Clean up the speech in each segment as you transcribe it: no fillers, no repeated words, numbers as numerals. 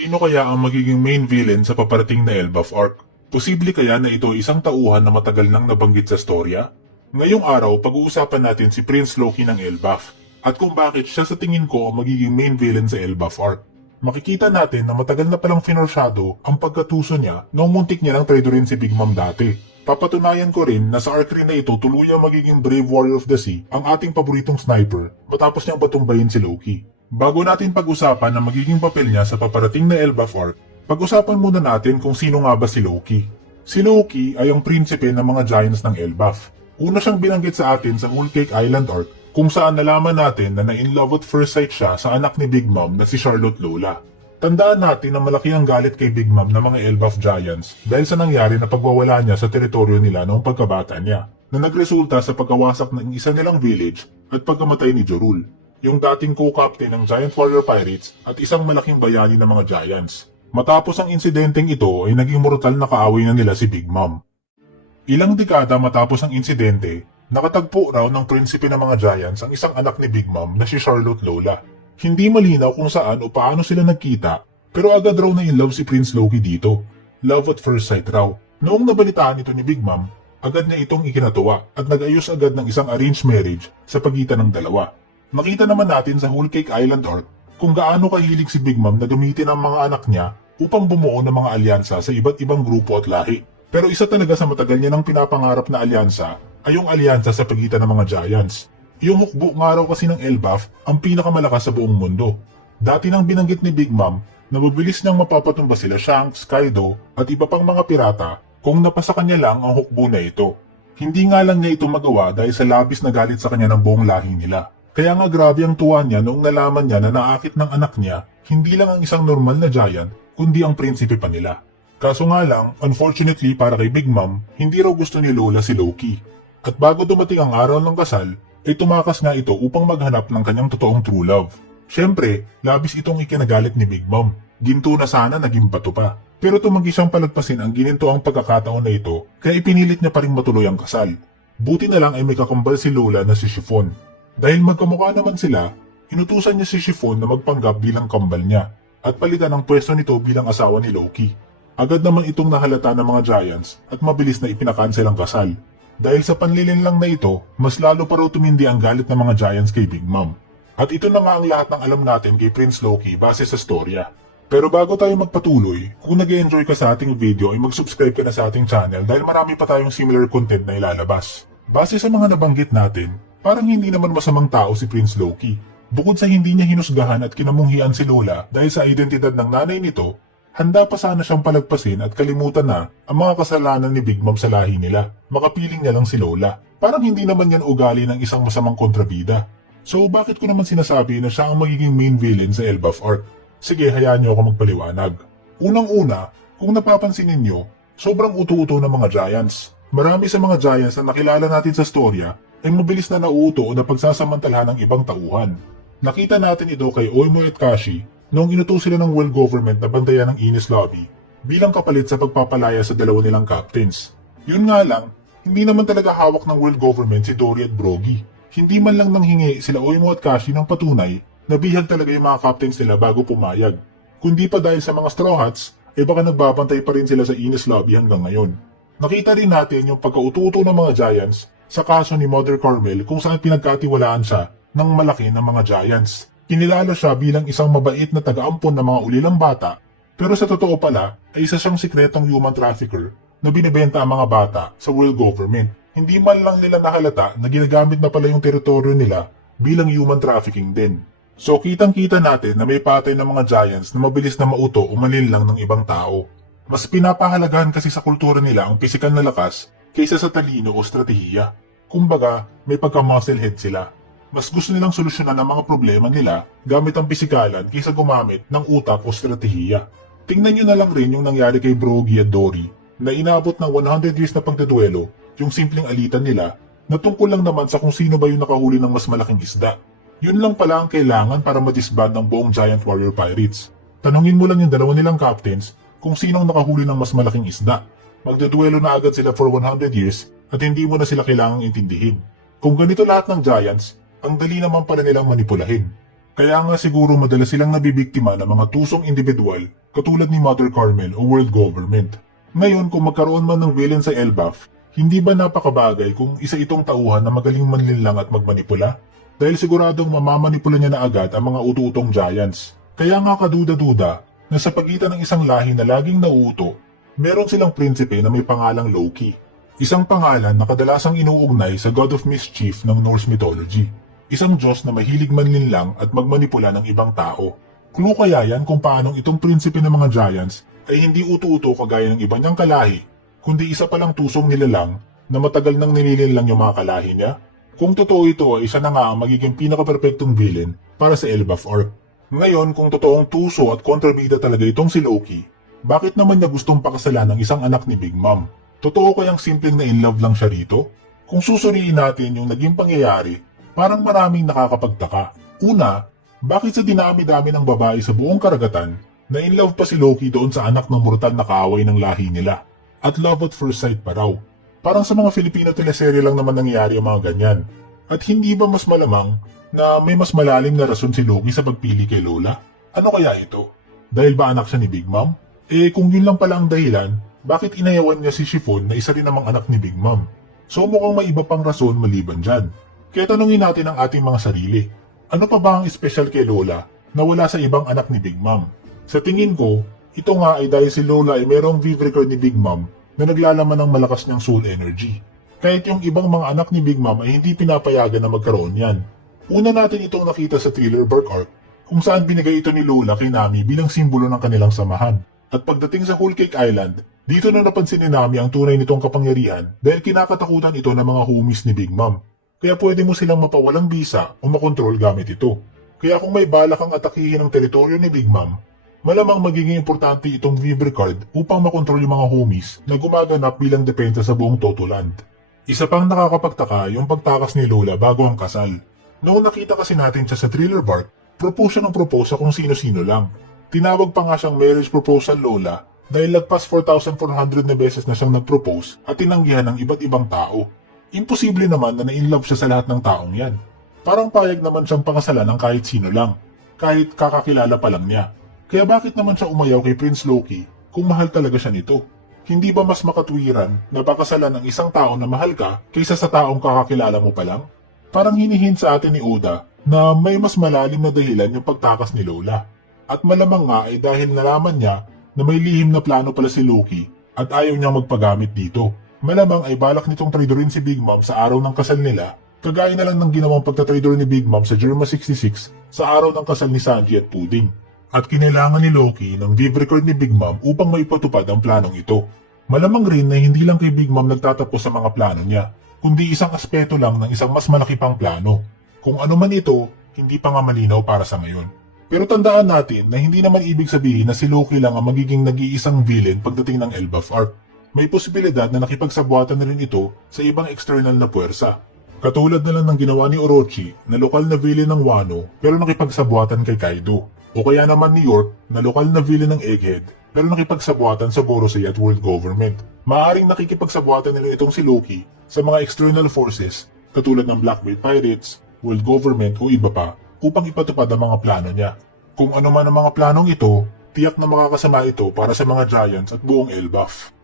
Sino kaya ang magiging main villain sa paparating na Elbaf arc? Posible kaya na ito isang tauhan na matagal nang nabanggit sa storya? Ngayong araw, pag-uusapan natin si Prince Loki ng Elbaf at kung bakit siya sa tingin ko ang magiging main villain sa Elbaf arc. Makikita natin na matagal na palang finoreshado ang pagkatuso niya nung muntik niya lang traidorin si Big Mom dati. Papatunayan ko rin na sa arc rin na ito tuluyang magiging Brave Warrior of the Sea ang ating paboritong sniper matapos niyang batumbayin si Loki. Bago natin pag-usapan ang magiging papel niya sa paparating na Elbaf arc, pag-usapan muna natin kung sino nga ba si Loki. Si Loki ay ang prinsipe ng mga giants ng Elbaf. Una siyang binanggit sa atin sa Whole Cake Island arc kung saan nalaman natin na na-in love at first sight siya sa anak ni Big Mom na si Charlotte Lola. Tandaan natin na malaki ang galit kay Big Mom ng mga Elbaf giants dahil sa nangyari na pagwawala niya sa teritoryo nila noong pagkabata niya, na nagresulta sa pagkawasak ng isa nilang village at pagkamatay ni Jorul, yung dating co-captain ng Giant Warrior Pirates at isang malaking bayani ng mga giants. Matapos ang insidenteng ito ay naging mortal na kaaway na nila si Big Mom. Ilang dekada matapos ang insidente, nakatagpo raw ng prinsipe ng mga giants ang isang anak ni Big Mom na si Charlotte Lola. Hindi malinaw kung saan o paano sila nagkita, pero agad raw na in love si Prince Loki dito. Love at first sight raw. Noong nabalitaan ito ni Big Mom, agad niya itong ikinatuwa at nag-ayos agad ng isang arranged marriage sa pagitan ng dalawa. Makita naman natin sa Whole Cake Island arc kung gaano kahilig si Big Mom na gamitin ang mga anak niya upang bumuo ng mga alyansa sa iba't ibang grupo at lahi. Pero isa talaga sa matagal niya nang pinapangarap na alyansa ay yung alyansa sa pagitan ng mga giants. Yung hukbo nga raw kasi ng Elbaf ang pinakamalakas sa buong mundo. Dati nang binanggit ni Big Mom na mabilis niyang mapapatumba sila Shanks, Kaido at iba pang mga pirata kung napasa kanya lang ang hukbo na ito. Hindi nga lang niya ito magawa dahil sa labis na galit sa kanya ng buong lahi nila. Kaya nga grabe ang tuwa niya noong nalaman niya na naakit ng anak niya hindi lang ang isang normal na giant kundi ang prinsipe pa nila. Kaso nga lang, unfortunately para kay Big Mom, hindi raw gusto ni Lola si Loki. At bago dumating ang araw ng kasal, ay tumakas nga ito upang maghanap ng kanyang totoong true love. Siyempre, labis itong ikinagalit ni Big Mom. Ginto na sana naging bato pa. Pero tumanggi siyang palagpasin ang ginintoang pagkakataon na ito kaya ipinilit niya pa ring matuloy ang kasal. Buti na lang ay may kakambal si Lola na si Chiffon. Dahil magkamukha naman sila, inutusan niya si Chiffon na magpanggap bilang kambal niya at palitan ang pwesto nito bilang asawa ni Loki. Agad naman itong nahalata ng mga giants at mabilis na ipinakansel ang kasal. Dahil sa panlilin lang na ito, mas lalo pa raw tumindi ang galit ng mga giants kay Big Mom. At ito na nga ang lahat ng alam natin kay Prince Loki base sa storya. Pero bago tayo magpatuloy, kung nag-enjoy ka sa ating video ay mag-subscribe ka na sa ating channel dahil marami pa tayong similar content na ilalabas. Base sa mga nabanggit natin, parang hindi naman masamang tao si Prince Loki. Bukod sa hindi niya hinusgahan at kinamunghian si Lola dahil sa identidad ng nanay nito, handa pa sana siyang palagpasin at kalimutan na ang mga kasalanan ni Big Mom sa lahi nila. Makapiling niya lang si Lola. Parang hindi naman yan ugali ng isang masamang kontrabida. So bakit ko naman sinasabi na siya ang magiging main villain sa Elbaf arc? Sige, hayaan niyo ako magpaliwanag. Unang-una, kung napapansin ninyo, sobrang uto-uto ng mga giants. Marami sa mga giants na nakilala natin sa storya ay mabilis na nauuto o napagsasamantalahan ng ibang tauhan. Nakita natin ito kay Oimoy at Kashi noong inutos sila ng world government na bantayan ng Ines Lobby bilang kapalit sa pagpapalaya sa dalawa nilang captains. Yun nga lang, hindi naman talaga hawak ng world government si Dory at Brogy. Hindi man lang nanghingi sila Oimo at Kashi ng patunay na bihag talaga yung mga captains nila bago pumayag. Kundi pa dahil sa mga Straw Hats, baka nagbabantay pa rin sila sa Ines Lobby hanggang ngayon. Nakita rin natin yung pagkaututo ng mga giants sa kaso ni Mother Carmel kung saan pinagkatiwalaan siya ng malaki ng mga giants. Kinilala siya bilang isang mabait na taga-ampon ng mga ulilang bata, pero sa totoo pala ay isa siyang sikretong human trafficker na binibenta ang mga bata sa world government. Hindi man lang nila nahalata na ginagamit na pala yung teritoryo nila bilang human trafficking din. So kitang-kita natin na may patay ng mga giants na mabilis na mauto o malinlang ng ibang tao. Mas pinapahalagahan kasi sa kultura nila ang pisikal na lakas kaysa sa talino o strategiya. Kumbaga, may pagka-muscle head sila. Mas gusto nilang solusyonan ang mga problema nila gamit ang pisikalan kaysa gumamit ng utak o strategiya. Tingnan nyo na lang rin yung nangyari kay Brogy at Dory na inabot ng 100 years na pagdeduelo yung simpleng alitan nila na tungkol lang naman sa kung sino ba yung nakahuli ng mas malaking isda. Yun lang pala ang kailangan para madisband ng buong Giant Warrior Pirates. Tanungin mo lang yung dalawa nilang captains kung sinong nakahuli ng mas malaking isda. Magdeduelo na agad sila for 100 years at hindi mo na sila kailangang intindihin. Kung ganito lahat ng giants, ang dali naman pala nilang manipulahin. Kaya nga siguro madalas silang nabibiktima ng mga tusong individual katulad ni Mother Carmel o World Government. Ngayon kung magkaroon man ng villain sa Elbaf, hindi ba napakabagay kung isa itong tauhan na magaling manlinlang at magmanipula? Dahil siguradong mamamanipula niya na agad ang mga utu-utong giants. Kaya nga kaduda-duda na sa pagitan ng isang lahi na laging nauuto, meron silang prinsipe na may pangalang Loki. Isang pangalan na kadalasang inuugnay sa God of Mischief ng Norse mythology. Isang Diyos na mahilig manlinlang at magmanipula ng ibang tao. Clue kaya yan kung paanong itong prinsipe ng mga giants ay hindi utu-uto kagaya ng iba niyang kalahi, kundi isa palang tusong nilalang na matagal nang nililinlang yung mga kalahi niya? Kung totoo ito ay isa na nga ang magiging pinaka-perfectong villain para sa Elbaf arc. Ngayon kung totoong tuso at kontrabida talaga itong si Loki, bakit naman niya gustong pakasalan ng isang anak ni Big Mom? Totoo kayang simpleng na in love lang siya rito? Kung susuriin natin yung naging pangyayari, parang maraming nakakapagtaka. Una, bakit sa dinami-dami ng babae sa buong karagatan, na in love pa si Loki doon sa anak ng mortal na kaaway ng lahi nila? At love at first sight pa raw. Parang sa mga Filipino teleserye lang naman nangyayari ang mga ganyan. At hindi ba mas malamang na may mas malalim na rason si Loki sa pagpili kay Lola? Ano kaya ito? Dahil ba anak siya ni Big Mom? Kung yun lang pala ang dahilan, bakit inayawan niya si Chiffon na isa rin namang anak ni Big Mom? So mukhang may iba pang rason maliban dyan. Kaya tanungin natin ang ating mga sarili. Ano pa ba ang espesyal kay Lola na wala sa ibang anak ni Big Mom? Sa tingin ko, ito nga ay dahil si Lola ay merong viv record ni Big Mom na naglalaman ng malakas niyang soul energy. Kahit yung ibang mga anak ni Big Mom ay hindi pinapayagan na magkaroon yan. Una natin itong nakita sa Thriller Bark arc kung saan binigay ito ni Lola kay Nami bilang simbolo ng kanilang samahan. At pagdating sa Whole Cake Island, dito na napansin ni Nami ang tunay nitong kapangyarihan dahil kinakatakutan ito ng mga homies ni Big Mom. Kaya pwede mo silang mapawalang bisa o makontrol gamit ito. Kaya kung may balak kang atakihin ang teritoryo ni Big Mom, malamang magiging importante itong Vibra card upang makontrol yung mga homies na gumaganap bilang depensa sa buong Totoland. Isa pang nakakapagtaka yung pagtakas ni Lola bago ang kasal. Noong nakita kasi natin siya sa Thriller Bark, propose siya ng propose sa kung sino-sino lang. Tinawag pa nga siyang marriage proposal Lola dahil lagpas 4,400 na beses na siyang nag-propose at tinanggihan ng iba't ibang tao. Imposible naman na na-inlove siya sa lahat ng taong yan. Parang payag naman siyang pakasalan ng kahit sino lang, kahit kakakilala pa lang niya. Kaya bakit naman siya umayaw kay Prince Loki kung mahal talaga siya nito? Hindi ba mas makatwiran na pakasalan ng isang tao na mahal ka kaysa sa taong kakakilala mo pa lang? Parang hinihin sa atin ni Oda na may mas malalim na dahilan yung pagtakas ni Lola. At malamang nga ay dahil nalaman niya na may lihim na plano pala si Loki at ayaw niyang magpagamit dito. Malamang ay balak nitong traidorin si Big Mom sa araw ng kasal nila, kagaya na lang ng ginawang pagtatraidor ni Big Mom sa Germa 66 sa araw ng kasal ni Sanji at Pudding. At kinailangan ni Loki ng viv record ni Big Mom upang maipatupad ang planong ito. Malamang rin na hindi lang kay Big Mom nagtatapos sa mga plano niya, kundi isang aspeto lang ng isang mas malaki pang plano. Kung ano man ito, hindi pa nga malinaw para sa ngayon. Pero tandaan natin na hindi naman ibig sabihin na si Loki lang ang magiging nag-iisang villain pagdating ng Elbaf arc. May posibilidad na nakipagsabuatan na rin ito sa ibang external na puwersa. Katulad na lang ng ginawa ni Orochi na lokal na villain ng Wano pero nakipagsabuatan kay Kaido. O kaya naman ni York na lokal na villain ng Egghead pero nakipagsabuatan sa Gorosei at World Government. Maaring nakikipagsabuatan nila itong si Loki sa mga external forces katulad ng Blackbeard Pirates, World Government o iba pa upang ipatupad ang mga plano niya. Kung ano man ang mga planong ito, tiyak na makakasama ito para sa mga Giants at buong Elbaf.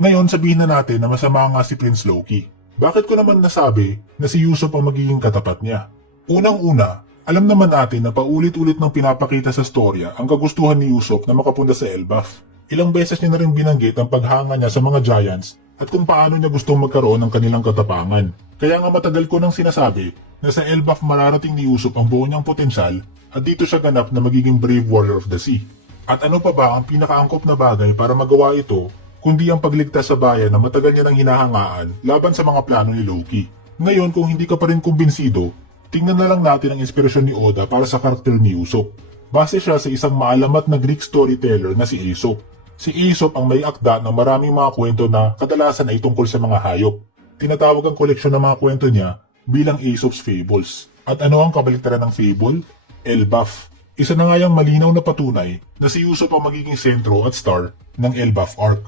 Ngayon sabihin na natin na masama nga si Prince Loki. Bakit ko naman nasabi na si Usopp ang magiging katapat niya? Unang-una, alam naman natin na paulit-ulit nang pinapakita sa storya ang kagustuhan ni Usopp na makapunta sa Elbaf. Ilang beses niya na rin binanggit ang paghanga niya sa mga Giants at kung paano niya gustong magkaroon ng kanilang katapangan. Kaya nga matagal ko nang sinasabi na sa Elbaf mararating ni Usopp ang buo niyang potensyal at dito siya ganap na magiging Brave Warrior of the Sea. At ano pa ba ang pinakaangkop na bagay para magawa ito kundi ang pagligtas sa bayan na matagal niya nang hinahangaan laban sa mga plano ni Loki. Ngayon kung hindi ka pa rin kumbinsido, tingnan na lang natin ang inspirasyon ni Oda para sa karakter ni Usopp. Base siya sa isang maalamat na Greek storyteller na si Aesop. Si Aesop ang may akda ng maraming mga kwento na kadalasan ay tungkol sa mga hayop. Tinatawag ang koleksyon ng mga kwento niya bilang Aesop's Fables. At ano ang kabaliktaran ng fable? Elbaf. Isa na nga yung malinaw na patunay na si Usopp ang magiging sentro at star ng Elbaf arc.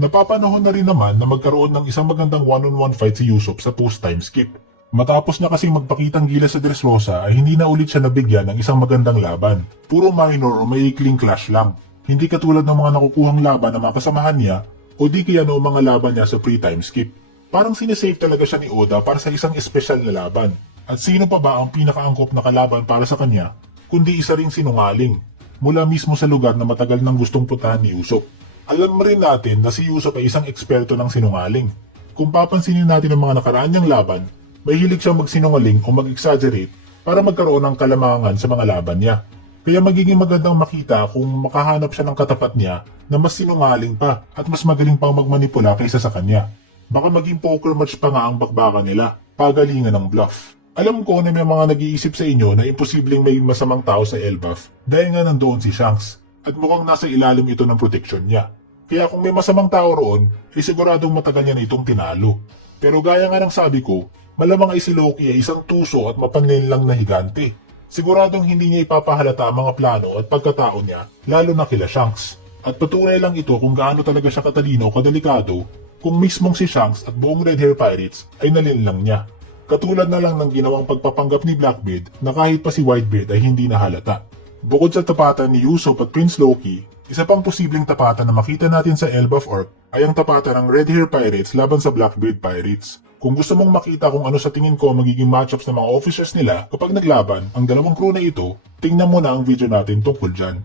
Napapanahon na rin naman na magkaroon ng isang magandang one-on-one fight si Usopp sa post-time skip. Matapos na kasing magpakitang gilas sa Dressrosa ay hindi na ulit siya nabigyan ng isang magandang laban. Puro minor o maikling clash lang. Hindi katulad ng mga nakukuhang laban ng mga kasamahan niya o di kaya noong mga laban niya sa pre-time skip. Parang sinesave talaga siya ni Oda para sa isang espesyal na laban. At sino pa ba ang pinakaangkop na kalaban para sa kanya, kundi isa ring sinungaling, mula mismo sa lugar na matagal nang gustong puntahan ni Usopp. Alam rin natin na si Usopp ay isang eksperto ng sinungaling. Kung papansinin natin ang mga nakaraan niyang laban, may hilig siyang magsinungaling o mag-exaggerate para magkaroon ng kalamangan sa mga laban niya. Kaya magiging magandang makita kung makahanap siya ng katapat niya na mas sinungaling pa at mas magaling pang magmanipula kaysa sa kanya. Baka maging poker match pa nga ang bakbakan nila, pagalingan ng bluff. Alam ko na may mga nag-iisip sa inyo na imposibleng may masamang tao sa Elbaf dahil nga nandoon si Shanks at mukhang nasa ilalim ito ng proteksyon niya. Kaya kung may masamang tao roon, ay siguradong matagal niya na itong tinalo. Pero gaya nga ng sabi ko, malamang ay si Loki ay isang tuso at mapanlinlang na higante. Siguradong hindi niya ipapahalata ang mga plano at pagkatao niya, lalo na kila Shanks. At patunay lang ito kung gaano talaga siya katalino o kadelikado kung mismong si Shanks at buong Red Hair Pirates ay nalinlang niya. Katulad na lang ng ginawang pagpapanggap ni Blackbeard na kahit pa si Whitebeard ay hindi nahalata. Bukod sa tapatan ni Usopp at Prince Loki, isa pang posibleng tapatan na makita natin sa Elbaf Arc ay ang tapatan ng Red Hair Pirates laban sa Blackbeard Pirates. Kung gusto mong makita kung ano sa tingin ko magiging matchups ng mga officers nila kapag naglaban ang dalawang crew na ito, tingnan mo na ang video natin tungkol dyan.